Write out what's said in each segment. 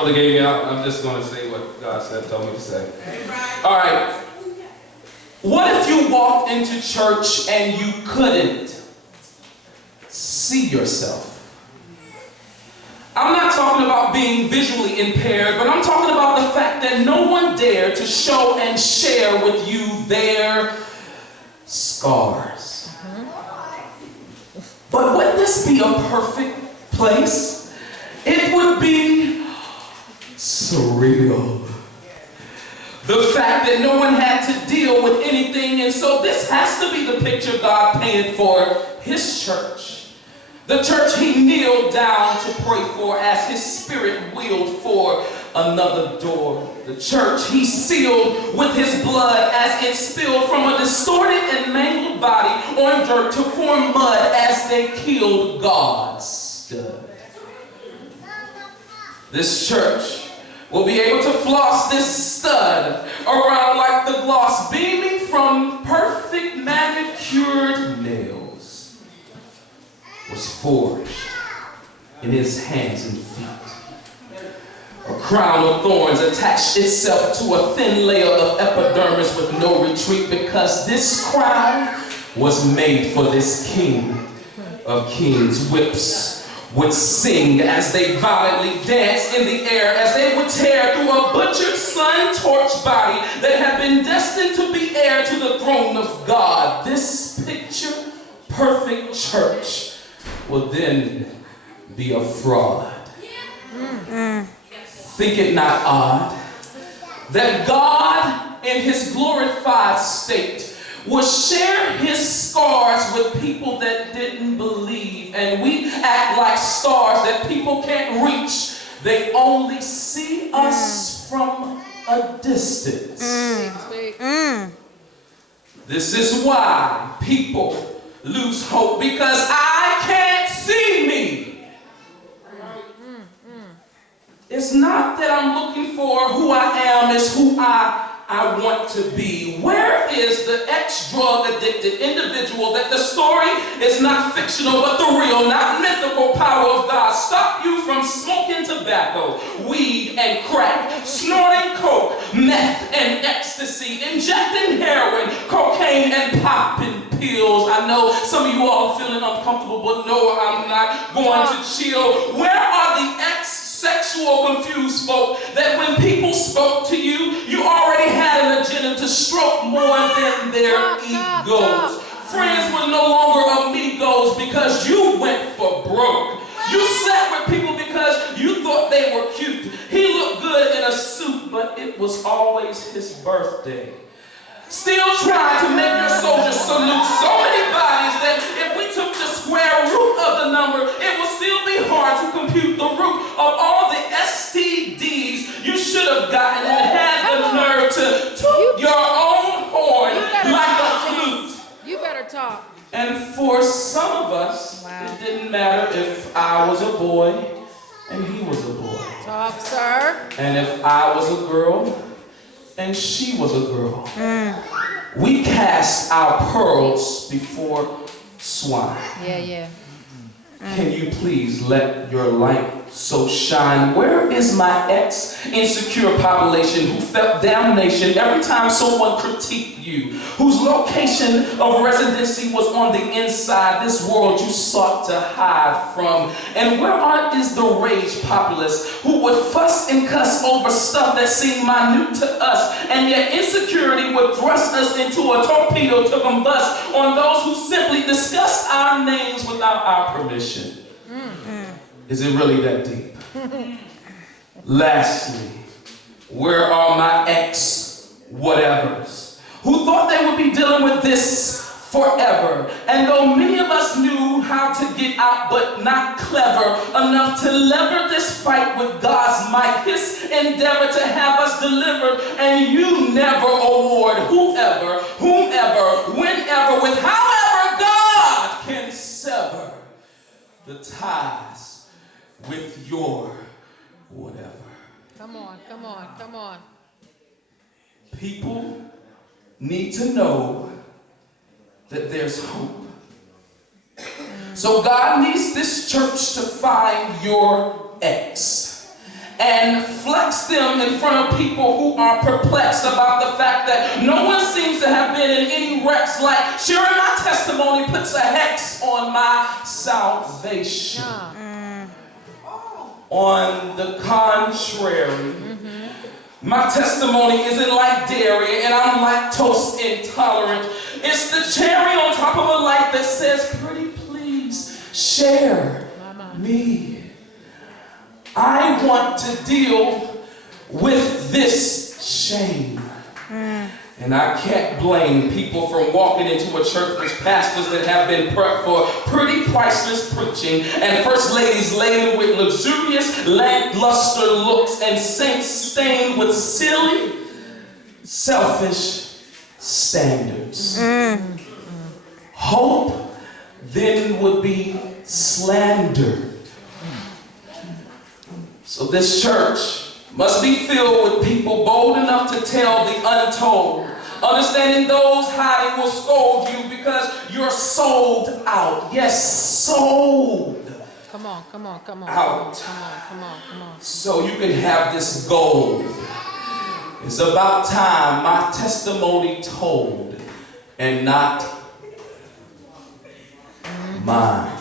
brother gave me, I'm just going to say what God told me to say. All right. What if you walked into church and you couldn't see yourself? I'm not talking about being visually impaired, but I'm talking about the fact that no one dared to show and share with you their scars. But would this be a perfect place? It would be surreal. The fact that no one had to deal with anything, and so this has to be the picture God painted for his church. The church he kneeled down to pray for as his spirit wheeled for another door. The church he sealed with his blood as it spilled from a distorted and mangled body on dirt to form mud as they killed God's stud. This church will be able to floss this stud around like the gloss beaming from perfect manicured nails was forged in his hands and feet. A crown of thorns attached itself to a thin layer of epidermis with no retreat, because this crown was made for this King of Kings. Whips would sing as they violently danced in the air, as they would tear through a butchered, sun-torched body that had been destined to be heir to the throne of God. This picture-perfect church will then be a fraud. Think it not odd that God in his glorified state will share his scars with people that didn't believe, and we act like stars that people can't reach. They only see us from a distance. This is why people lose hope, because I can't see me. It's not that I'm looking for who I am, it's who I want to be. Where is the ex-drug addicted individual that the story is not fictional but the real, not mythical power of God stop you from smoking tobacco, weed and crack, snorting coke, meth and ecstasy, injecting heroin, cocaine and popping pills? I know some of you all are feeling uncomfortable, but no, I'm not going to chill. Where are the sexual confused folk that when people spoke to you, you already had an agenda to stroke more than their egos? Friends were no longer amigos because you went for broke. You slept with people because you thought they were cute. He looked good in a suit, but it was always his birthday. Still trying to make your soldiers salute so many bodies that if we took the square root of the number, it would still be hard to compute the root of all the STDs you should have gotten and had the nerve to toot your own horn like a flute. You better talk. And for some of us, it didn't matter if I was a boy and he was a boy. Talk, sir. And if I was a girl and she was a girl. We cast our pearls before swine. Yeah. Can you please let your light so shine? Where is my ex-insecure population who felt damnation every time someone critiqued you, whose location of residency was on the inside, this world you sought to hide from? And where is the rage populace who would fuss and cuss over stuff that seemed minute to us, and yet insecurity would thrust us into a torpedo to combust on those who simply discussed our names without our permission? Is it really that deep? Lastly, where are my ex-whatevers who thought they would be dealing with this forever? And though many of us knew how to get out, but not clever enough to lever this fight with God's might, his endeavor to have us delivered, and you never award whoever, whomever, whenever, with however God can sever the ties with your whatever. Come on. People need to know that there's hope. So God needs this church to find your ex and flex them in front of people who are perplexed about the fact that no one seems to have been in any wrecks, like sharing my testimony puts a hex on my salvation. On the contrary, my testimony isn't like dairy and I'm lactose intolerant. It's the cherry on top of a light that says, pretty please share me. I want to deal with this shame. And I can't blame people from walking into a church with pastors that have been prepped for pretty priceless preaching and first ladies laden with luxurious, lackluster looks and saints stained with silly, selfish standards. Hope then would be slandered. So this church must be filled with people bold enough to tell the untold, understanding those hiding will scold you because you're sold out. Yes, sold. Come on, come on, come on. Out. Come on. So you can have this gold. It's about time my testimony told and not mine.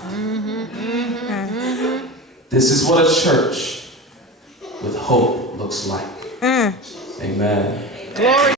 This is what a church with hope looks like. Amen. Glory.